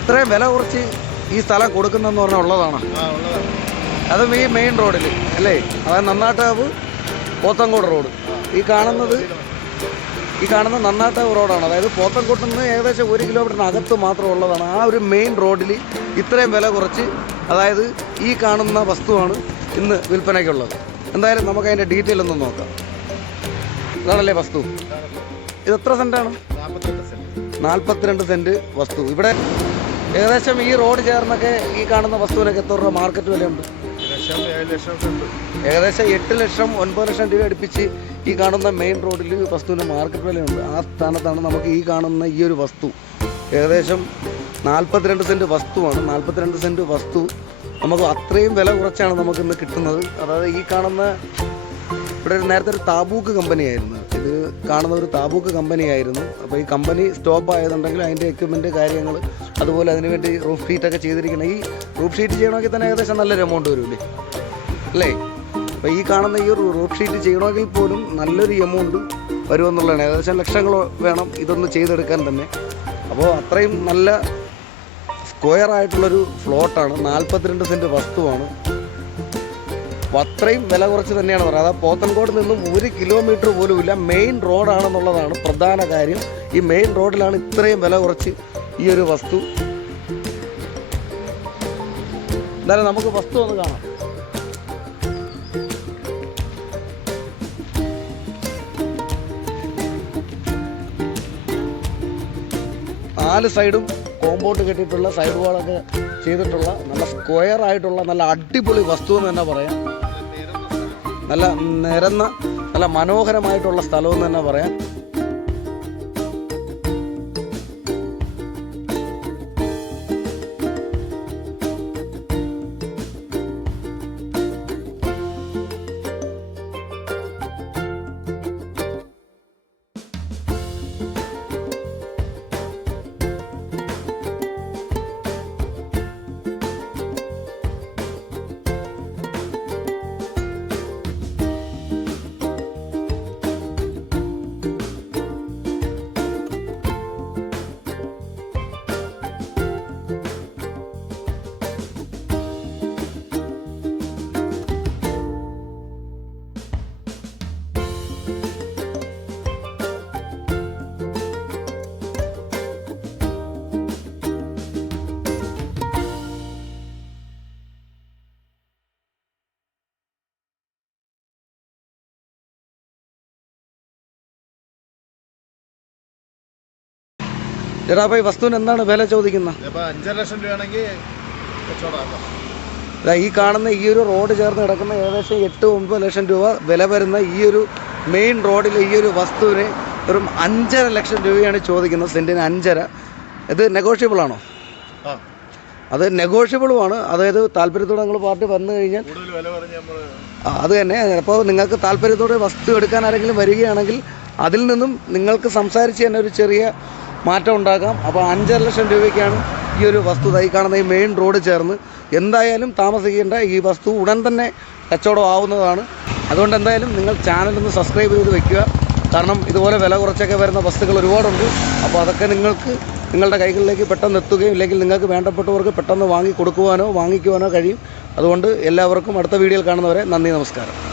ഇത്രയും വില കുറച്ച് ഈ സ്ഥലം കൊടുക്കുന്നെന്ന് പറഞ്ഞാൽ ഉള്ളതാണ്. അതും ഈ മെയിൻ റോഡിൽ അല്ലേ? അതായത് നന്നാട്ടാവ് പോത്തങ്കോട് റോഡ് ഈ കാണുന്നത് ഈ കാണുന്ന നന്നാട്ടാവ് റോഡാണ് അതായത് പോത്തങ്കോട്ടിൽ നിന്ന് ഏകദേശം ഒരു കിലോമീറ്ററിന് അകത്ത് മാത്രം ഉള്ളതാണ്. ആ ഒരു മെയിൻ റോഡിൽ ഇത്രയും വില കുറച്ച് അതായത് ഈ കാണുന്ന വസ്തുവാണ് ഇന്ന് വിൽപ്പനയ്ക്കുള്ളത്. എന്തായാലും നമുക്ക് അതിന്റെ ഡീറ്റെയിൽ ഒന്ന് നോക്കാം. ഇതാണല്ലേ വസ്തു? ഇത് എത്ര സെന്റാണ് നാൽപ്പത്തിരണ്ട് സെന്റ് വസ്തു. ഇവിടെ ഏകദേശം ഈ റോഡ് ചേർന്നൊക്കെ ഈ കാണുന്ന വസ്തുവിനൊക്കെ എത്ര രൂപ മാർക്കറ്റ് വിലയുണ്ട്? ഏകദേശം എട്ട് ലക്ഷം ഒൻപത് ലക്ഷം രൂപ അടുപ്പിച്ച് ഈ കാണുന്ന മെയിൻ റോഡിൽ വസ്തുവിന് മാർക്കറ്റ് വിലയുണ്ട്. ആ സ്ഥാനത്താണ് നമുക്ക് ഈ കാണുന്ന ഈ ഒരു വസ്തു. ഏകദേശം നാൽപ്പത്തിരണ്ട് സെന്റ് വസ്തുവാണ്. നാൽപ്പത്തിരണ്ട് സെന്റ് വസ്തു നമുക്ക് അത്രയും വില കുറച്ചാണ് നമുക്ക് ഇന്ന് കിട്ടുന്നത്. അതായത് ഈ കാണുന്ന ഇവിടെ നേരത്തെ ഒരു താബൂക്ക് കമ്പനിയായിരുന്നു ഇത് കാണുന്ന ഒരു താബൂക്ക് കമ്പനിയായിരുന്നു അപ്പോൾ ഈ കമ്പനി സ്റ്റോപ്പ് ആയതുണ്ടെങ്കിൽ അതിന്റെ എക്യുപ്മെന്റ് കാര്യങ്ങൾ അതുപോലെ അതിനുവേണ്ടി റൂഫ് ഷീറ്റൊക്കെ ചെയ്തിരിക്കണം ഈ റൂഫ് ഷീറ്റ് ചെയ്യണമെങ്കിൽ തന്നെ ഏകദേശം നല്ലൊരു എമൗണ്ട് വരില്ലേ? അല്ലേ? അപ്പോൾ ഈ കാണുന്ന ഈ ഒരു റൂഫ് ഷീറ്റ് ചെയ്യണമെങ്കിൽ പോലും നല്ലൊരു എമൗണ്ട് വരുമെന്നുള്ളതാണ്. ഏകദേശം ലക്ഷങ്ങൾ വേണം ഇതൊന്ന് ചെയ്തെടുക്കാൻ തന്നെ. അപ്പോൾ അത്രയും നല്ല സ്ക്വയർ ആയിട്ടുള്ളൊരു ഫ്ലോട്ടാണ് നാൽപ്പത്തിരണ്ട് സെന്റ് വസ്തുവാണ്. അത്രയും വില കുറച്ച് തന്നെയാണ് പറയുന്നത്. അതായത് പോത്തൻകോട് നിന്നും ഒരു കിലോമീറ്റർ പോലും ഇല്ല. മെയിൻ റോഡാണെന്നുള്ളതാണ് പ്രധാന കാര്യം. ഈ മെയിൻ റോഡിലാണ് ഇത്രയും വില കുറച്ച് ഈ ഒരു വസ്തു. എന്തായാലും നമുക്ക് വസ്തു ഒന്ന് കാണാം. നാല് സൈഡും കോമ്പൗണ്ട് കെട്ടിയിട്ടുള്ള സൈഡ് വാളൊക്കെ ചെയ്തിട്ടുള്ള നല്ല സ്ക്വയർ ആയിട്ടുള്ള നല്ല അടിപൊളി വസ്തു എന്ന് തന്നെ പറയാം. നല്ല നിരന്ന നല്ല മനോഹരമായിട്ടുള്ള സ്ഥലം എന്ന് തന്നെ പറയാം. ചേട്ടാ അപ്പോൾ ഈ വസ്തുവിന് എന്താണ് വില ചോദിക്കുന്നത് അഞ്ചര ലക്ഷം രൂപയാണെങ്കിൽ കച്ചവടമാക്കാം. ഈ കാണുന്ന ഈ ഒരു റോഡ് ചേർന്ന് കിടക്കുന്ന ഏകദേശം എട്ട് ഒമ്പത് ലക്ഷം രൂപ വില വരുന്ന ഈ ഒരു മെയിൻ റോഡിലെ ഈ ഒരു വസ്തുവിന് വെറും അഞ്ചര ലക്ഷം രൂപയാണ് ചോദിക്കുന്നത് സെന്റിന് അഞ്ചര. ഇത് നെഗോഷ്യബിൾ ആണോ? അത് നെഗോഷ്യബിളുമാണ് അതായത് താല്പര്യത്തോടെ നിങ്ങൾ പാർട്ടി വന്നു കഴിഞ്ഞാൽ അത് തന്നെ. അപ്പോൾ നിങ്ങൾക്ക് താല്പര്യത്തോടെ വസ്തു എടുക്കാൻ ആരെങ്കിലും വരികയാണെങ്കിൽ അതിൽ നിന്നും നിങ്ങൾക്ക് സംസാരിച്ച് തന്നെ ഒരു ചെറിയ മാറ്റം ഉണ്ടാക്കാം അപ്പോൾ അഞ്ചര ലക്ഷം രൂപയ്ക്കാണ് ഈ ഒരു വസ്തു ദാ ഈ കാണുന്ന ഈ മെയിൻ റോഡ് ചേർന്ന്. എന്തായാലും താമസിക്കേണ്ട ഈ വസ്തു ഉടൻ തന്നെ കച്ചവടം ആവുന്നതാണ്. അതുകൊണ്ട് എന്തായാലും നിങ്ങൾ ചാനലൊന്ന് സബ്സ്ക്രൈബ് ചെയ്ത് വെക്കുക. കാരണം ഇതുപോലെ വില കുറച്ചൊക്കെ വരുന്ന വസ്തുക്കൾ ഒരുപാടുണ്ട്. അപ്പോൾ അതൊക്കെ നിങ്ങൾക്ക് നിങ്ങളുടെ കൈകളിലേക്ക് പെട്ടെന്ന് എത്തുകയും ഇല്ലെങ്കിൽ നിങ്ങൾക്ക് വേണ്ടപ്പെട്ടവർക്ക് പെട്ടെന്ന് വാങ്ങി കൊടുക്കുവാനോ വാങ്ങിക്കുവാനോ കഴിയും. അതുകൊണ്ട് എല്ലാവർക്കും അടുത്ത വീഡിയോയിൽ കാണുന്നവരെ നന്ദി നമസ്കാരം.